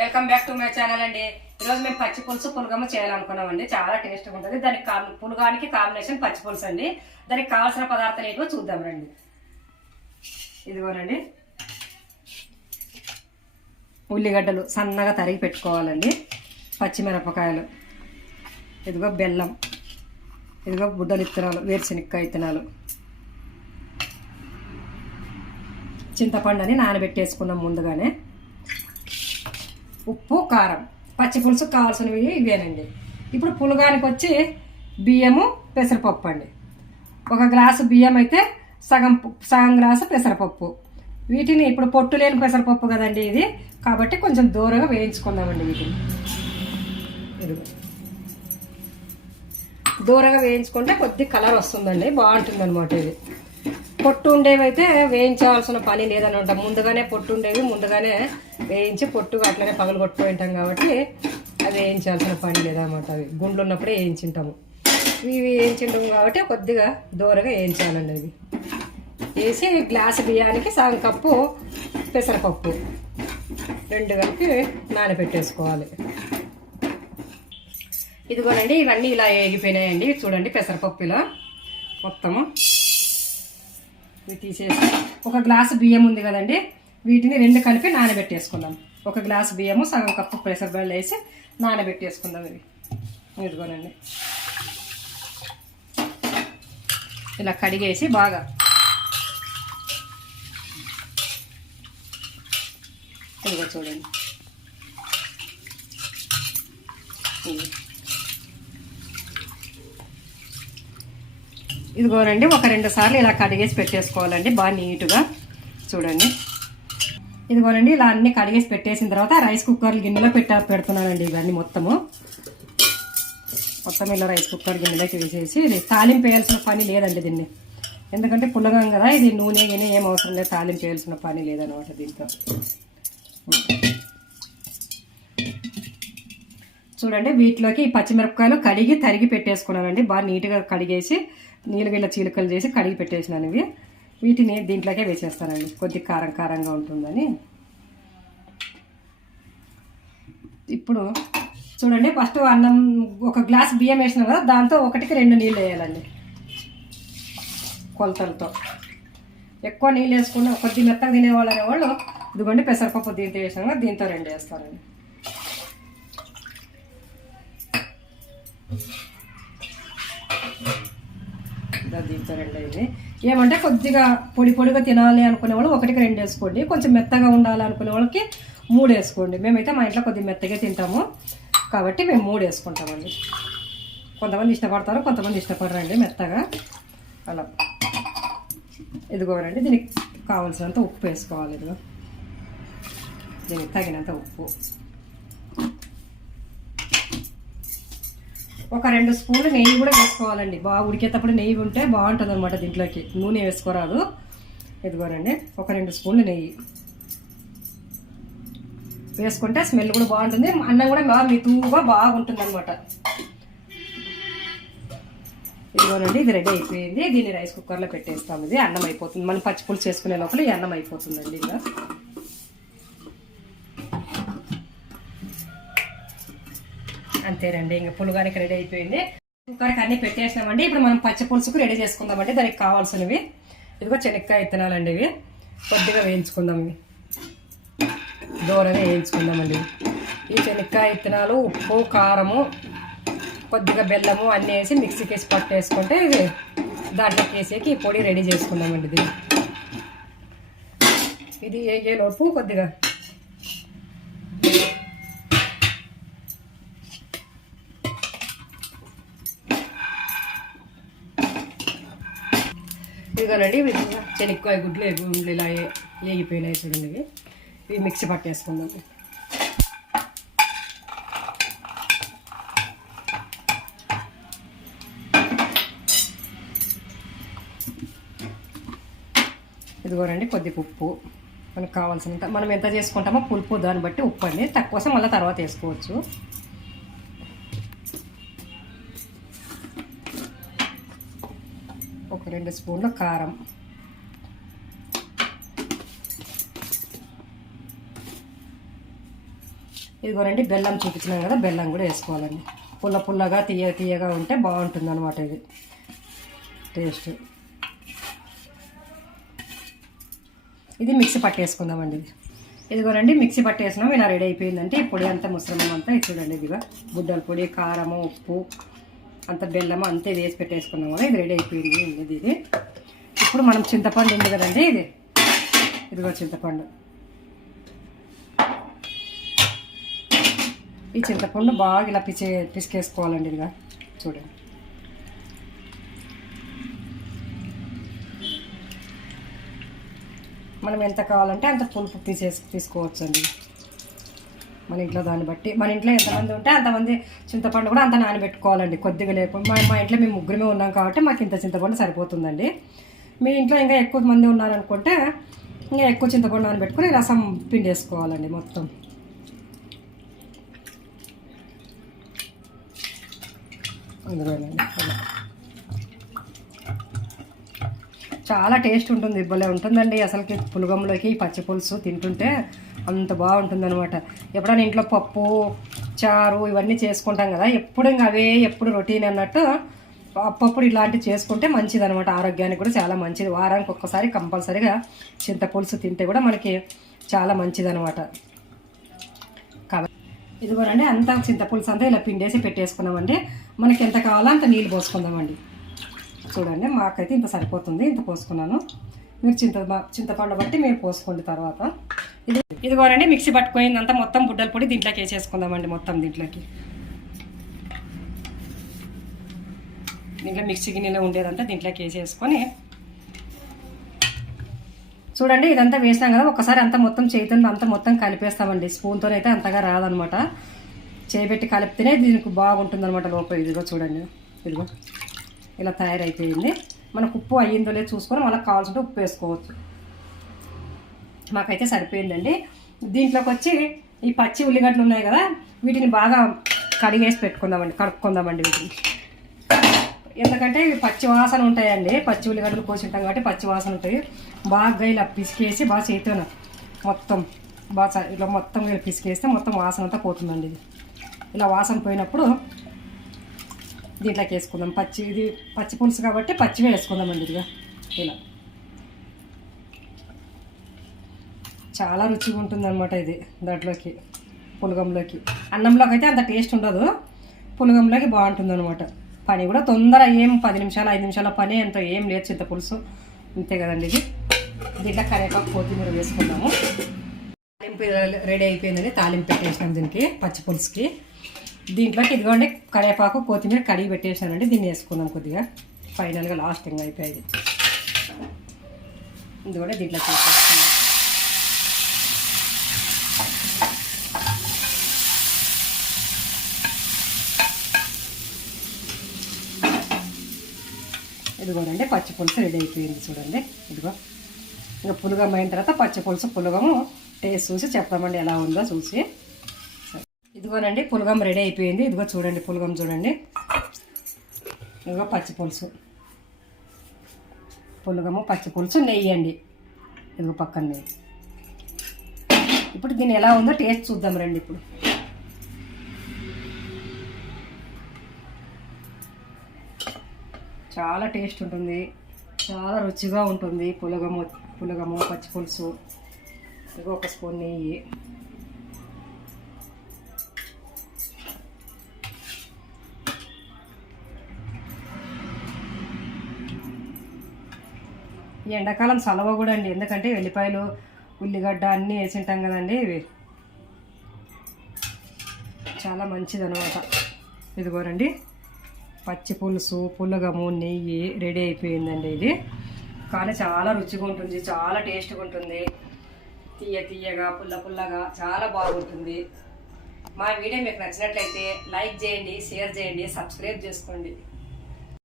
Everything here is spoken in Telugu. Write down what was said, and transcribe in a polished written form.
Welcome back to my channel అండి. ఈరోజు మేము పచ్చి పులుసు పులగమ్మ చేయాలనుకున్నామండి. చాలా టేస్ట్గా ఉంటుంది. దానికి పులగానికి కాంబినేషన్ పచ్చి పులుసు అండి. దానికి కావాల్సిన పదార్థాలు ఏంటో చూద్దాం రండి. ఇదిగోనండి, ఉల్లిగడ్డలు సన్నగా తరిగి పెట్టుకోవాలండి. పచ్చిమిరపకాయలు, ఇదిగో బెల్లం, ఇదిగో బుడ్డలు ఇత్తనాలు, వేరుశనక్కాయ ఇత్తనాలు, చింతపండుని నానబెట్టేసుకున్నాం ముందుగానే, ఉప్పు, కారం. పచ్చి పులుసుకు కావాల్సినవి ఇవేనండి. ఇప్పుడు పులగానికి వచ్చి బియ్యము, పెసరపప్పు అండి. ఒక గ్లాసు బియ్యం అయితే సగం గ్లాసు పెసరపప్పు. వీటిని ఇప్పుడు పొట్టు లేని పెసరపప్పు కదండి ఇది, కాబట్టి కొంచెం దూరంగా వేయించుకుందామండి. వీటిని ఇది దూరంగా వేయించుకుంటే కొద్ది కలర్ వస్తుందండి, బాగుంటుంది అనమాట. ఇది పొట్టు ఉండేవి అయితే వేయించాల్సిన పని లేదనమాట. ముందుగానే పొట్టు ఉండేవి ముందుగానే వేయించి పొట్టుగా అట్లనే పగలు కొట్టుకుని ఉంటాం కాబట్టి అవి వేయించాల్సిన పని లేదన్నమాట. అవి గుండ్లు ఉన్నప్పుడే వేయించుంటాము. ఇవి వేయించుంటాము కాబట్టి కొద్దిగా దూరంగా వేయించాలండి. అవి వేసి గ్లాసు బియ్యానికి సగం కప్పు పెసరపప్పు రెండు కలిపి నానబెట్టేసుకోవాలి. ఇదిగోనండి, ఇవన్నీ ఇలా వేగిపోయినాయండి. చూడండి, పెసరపప్పు ఇలా మొత్తము ఇవి తీసేసి ఒక గ్లాసు బియ్యం ఉంది కదండి, వీటిని రెండు కలిపి నానబెట్టేసుకుందాం. ఒక గ్లాసు బియ్యము సగం కప్పు పెసరబెల్లు వేసి నానబెట్టేసుకుందాం. ఇవి ఇదిగోనండి, ఇలా కడిగేసి బాగా ఇదిగో చూడండి. ఇదిగోనండి, ఒక 2 సార్లు ఇలా కడిగేసి పెట్టేసుకోవాలండి బాగా నీట్గా. చూడండి, ఇదిగోనండి, ఇలా అన్ని కడిగేసి పెట్టేసిన తర్వాత రైస్ కుక్కర్ గిన్నెలో పెడుతున్నానండి. ఇవన్నీ మొత్తం ఇలా రైస్ కుక్కర్ గిన్నెలోకి వేసేసి తాలింపు వేయాల్సిన పని లేదండి దీన్ని, ఎందుకంటే పుల్లగం కదా ఇది. నూనె గిన్నె ఏం అవసరం లేదు, తాలింపు వేయాల్సిన పని లేదనమాట దీంతో. చూడండి, వీటిలోకి పచ్చిమిరపకాయలు కడిగి తరిగి పెట్టేసుకున్నానండి. బాగా నీట్గా కడిగేసి నీళ్ళు గిళ్ళ చీలికలు చేసి కడిగి పెట్టేసినాను. ఇవి వీటిని దీంట్లోకే వేసేస్తానండి, కొద్ది కారం కారంగా ఉంటుందని. ఇప్పుడు చూడండి, ఫస్ట్ అన్నం ఒక గ్లాస్ బియ్యం వేసినాం కదా, దాంతో 1కి 2 నీళ్ళు వేయాలండి కొలతలతో. ఎక్కువ నీళ్ళు వేసుకున్న కొద్ది మెత్తగా తినేవాళ్ళు అనేవాళ్ళు ఇదిగోండి పెసరపప్పు దీంతో వేసినాం కదా, దీంతో 2 వేస్తానండి. దీంతో 2 అయింది. ఏమంటే కొద్దిగా పొడి పొడిగా తినాలి అనుకునే వాళ్ళు 1కి 2 వేసుకోండి. కొంచెం మెత్తగా ఉండాలి అనుకునే వాళ్ళకి 3 వేసుకోండి. మేమైతే మా ఇంట్లో కొద్దిగా మెత్తగా తింటాము కాబట్టి మేము 3 వేసుకుంటామండి. కొంతమంది ఇష్టపడతారు, కొంతమంది ఇష్టపడరండి మెత్తగా అలా. ఇదిగోనండి, దీనికి కావాల్సినంత ఉప్పు వేసుకోవాలి. ఇదిగో దీనికి తగినంత ఉప్పు, ఒక 2 స్పూన్లు నెయ్యి కూడా వేసుకోవాలండి. బాగా ఉడికేటప్పుడు నెయ్యి ఉంటే బాగుంటుంది అనమాట. దీంట్లోకి నూనె వేసుకోరాదు. ఇదిగోనండి, ఒక 2 స్పూన్లు నెయ్యి వేసుకుంటే స్మెల్ కూడా బాగుంటుంది, అన్నం కూడా బాగా మితువుగా బాగుంటుంది అనమాట. ఇదిగోనండి, ఇది రెడీ అయిపోయింది. దీన్ని రైస్ కుక్కర్లో పెట్టేస్తాం. ఇది అన్నం అయిపోతుంది. మనం పచ్చి పులుసు చేసుకునే లోపల ఈ అన్నం అయిపోతుందండి. ఇలా అంతేనండి, ఇంకా పులుగానికి రెడీ అయిపోయింది. కుక్కర్కి అన్ని పెట్టేసినామండి. ఇప్పుడు మనం పచ్చి పులుసుకు రెడీ చేసుకుందామండి. దానికి కావాల్సినవి ఇదిగో శనక్కాయ విత్తనాలండి. ఇవి కొద్దిగా వేయించుకుందాం, ఇవి దూరంగా వేయించుకుందామండి. ఈ శనక్కాయ విత్తనాలు, ఉప్పు, కారము, కొద్దిగా బెల్లము అన్నీ వేసి మిక్సీకి వేసి పట్టేసుకుంటే ఇది దాంట్లోకి వేసేకి ఈ పొడి రెడీ చేసుకుందామండి. ఇది వేగేలోపు కొద్దిగా ఇదిగోనండి, శనక్కాయ గుడ్లు ఇలా వేగిపోయినాయి. చూడండి, ఇవి మిక్సీ పట్టేసుకుందాం. ఇదిగోనండి, కొద్దిగా ఉప్పు మనకు కావాల్సినంత, మనం ఎంత చేసుకుంటామో పులుపు దాన్ని బట్టి ఉప్పు అండి. తక్కువ మళ్ళీ తర్వాత వేసుకోవచ్చు. ఒక 2 స్పూన్ల కారం, ఇదిగోనండి బెల్లం చూపించినాం కదా, బెల్లం కూడా వేసుకోవాలండి. పుల్లగా తీయగా ఉంటే బాగుంటుంది అనమాట ఇది టేస్ట్. ఇది మిక్సీ పట్టేసుకుందామండి. ఇదిగోనండి మిక్సీ పట్టేసినాం, ఇలా రెడీ అయిపోయిందంటే ఈ పొడి అంతా మిశ్రమం అంతా ఇది చూడండి. ఇదిగా బుడ్డల పొడి, కారము, ఉప్పు, అంత బెల్లము అంతే వేసి పెట్టేసుకున్నాం కదా, ఇది రెడీ అయిపోయింది. ఇది ఇప్పుడు మనం చింతపండు ఉంది కదండి, ఇదిగో చింతపండు. ఈ చింతపండు బాగా ఇలా పిసికేసుకోవాలండి. ఇదిగా చూడండి. మనం ఎంత కావాలంటే అంత పులుపు తీసుకోవచ్చు అండి. మన ఇంట్లో దాన్ని బట్టి, మన ఇంట్లో ఎంతమంది ఉంటే అంతమంది చింతపండు కూడా అంత నానబెట్టుకోవాలండి. కొద్దిగా లేకుండా మా ఇంట్లో మేము ముగ్గురమే ఉన్నాం కాబట్టి మాకు ఇంత చింతపండు సరిపోతుందండి. మీ ఇంట్లో ఇంకా ఎక్కువ మంది ఉన్నారనుకుంటే ఇంకా ఎక్కువ చింతపండు నానబెట్టుకుని రసం పిండేసుకోవాలండి మొత్తం. అందులోనండి చాలా టేస్ట్ ఉంటుంది, భలే ఉంటుందండి అసలుకి. పులగంలోకి పచ్చి పులుసు తింటుంటే అంత బాగుంటుంది అనమాట. ఎప్పుడైనా ఇంట్లో పప్పు, చారు ఇవన్నీ చేసుకుంటాం కదా, ఎప్పుడు ఇంకా అవే ఎప్పుడు రొటీన్ అన్నట్టు అప్పుడప్పుడు ఇలాంటివి చేసుకుంటే మంచిది అనమాట. ఆరోగ్యానికి కూడా చాలా మంచిది. వారానికి ఒక్కసారి కంపల్సరీగా చింతపులుసు తింటే కూడా మనకి చాలా మంచిది అనమాట. కాబట్టి ఇదిగోనండి అంతా చింతపులుసు అంతా ఇలా పిండేసి పెట్టేసుకున్నామండి. మనకి ఎంత కావాలో అంత నీళ్ళు పోసుకుందామండి. చూడండి మాకైతే ఇంత సరిపోతుంది, ఇంత పోసుకున్నాను. మీరు చింతపండు బట్టి మీరు పోసుకోండి తర్వాత. ఇదిగోనండి మిక్సీ పట్టుకోయిందంతా మొత్తం బుడ్డల పొడి దీంట్లోకి వేసేసుకుందామండి. మొత్తం దీంట్లో మిక్సీ గిన్నెలో ఉండేదంతా దీంట్లోకి వేసేసుకొని చూడండి. ఇదంతా వేసినాం కదా, ఒకసారి అంతా మొత్తం చేతితో అంతా మొత్తం కలిపేస్తామండి. స్పూన్తో అయితే అంతగా రాదనమాట, చేయబెట్టి కలిపితేనే దీనికి బాగుంటుంది అనమాట లోపల. ఇదిగో చూడండి, ఇదిగో ఇలా తయారైపోయింది. మనకు ఉప్పు అయ్యిందో లేదో చూసుకొని మనకు కావాల్సింటే ఉప్పు వేసుకోవచ్చు. మాకైతే సరిపోయిందండి. దీంట్లోకి వచ్చి ఈ పచ్చి ఉల్లిగడ్డలు ఉన్నాయి కదా, వీటిని బాగా కడుక్కుందామండి వీటిని. ఎందుకంటే ఇవి పచ్చి వాసన ఉంటాయండి, పచ్చి ఉల్లిగడ్డలు కోసింటాం కాబట్టి పచ్చి వాసన ఉంటాయి. బాగా ఇలా పిసికేసి బాగా చేతిన మొత్తం బాగా ఇలా మొత్తం ఇలా పిసికేస్తే మొత్తం వాసన అంతా పోతుందండి. ఇది ఇలా వాసన పోయినప్పుడు దీంట్లోకి వేసుకుందాం. ఇది పచ్చి పులుసు కాబట్టి పచ్చివే వేసుకుందామండి. ఇదిగా ఇలా చాలా రుచిగా ఉంటుంది అనమాట ఇది. దాంట్లోకి పులగంలోకి, అన్నంలోకి అయితే అంత టేస్ట్ ఉండదు, పులగంలోకి బాగుంటుంది అనమాట. పని కూడా తొందర, ఏం 10 నిమిషాలు 5 నిమిషాల పని అంత ఏం లేదు చింతపులుసు, అంతే కదండి. ఇది దీంట్లో కరివేపాకు, కొత్తిమీర వేసుకుందాము. తాలింపు రెడీ అయిపోయిందండి. తాలింపు పెట్టేసినాం దీనికి పచ్చి పులుసుకి. దీంట్లోకి ఇదిగోండి కరివేపాకు, కొత్తిమీర కడిగి పెట్టేసానండి. దీన్ని వేసుకుందాం కొద్దిగా ఫైనల్గా లాస్ట్ ఇంకా అయిపోయింది. ఇది కూడా దీంట్లో వేసేసుకుందాం. ఇదిగోనండి పచ్చి పులుసు రెడీ అయిపోయింది చూడండి. ఇదిగో ఇంకా పులగం అయిన తర్వాత పచ్చి పులుసు పులగము టేస్ట్ చూసి చెప్తామండి ఎలా ఉందో చూసి. ఇదిగోనండి పులగం రెడీ అయిపోయింది. ఇదిగో చూడండి పులగం చూడండి. ఇదిగో పచ్చి పులుసు, పులగము, పచ్చి పులుసు, నెయ్యి అండి. ఇదిగో పక్కన నెయ్యి. ఇప్పుడు దీన్ని ఎలా ఉందో టేస్ట్ చూద్దాం రండి. ఇప్పుడు చాలా టేస్ట్ ఉంటుంది, చాలా రుచిగా ఉంటుంది పులగము పచ్చి పులుసు. ఇదిగో ఒక స్పూన్ నెయ్యి. ఈ ఎండాకాలం సలవ కూడా అండి, ఎందుకంటే వెల్లిపాయలు, ఉల్లిగడ్డ అన్నీ వేసింటాం కదండి. ఇవి చాలా మంచిది అనమాట. ఇదిగోరండి పచ్చి పులుసు, పులగము, నెయ్యి రెడీ అయిపోయిందండి. ఇది కానీ చాలా రుచిగా ఉంటుంది, చాలా టేస్ట్గా ఉంటుంది. తీయగా పుల్లగా చాలా బాగుంటుంది. మా వీడియో మీకు నచ్చినట్లయితే లైక్ చేయండి, షేర్ చేయండి, సబ్స్క్రైబ్ చేసుకోండి.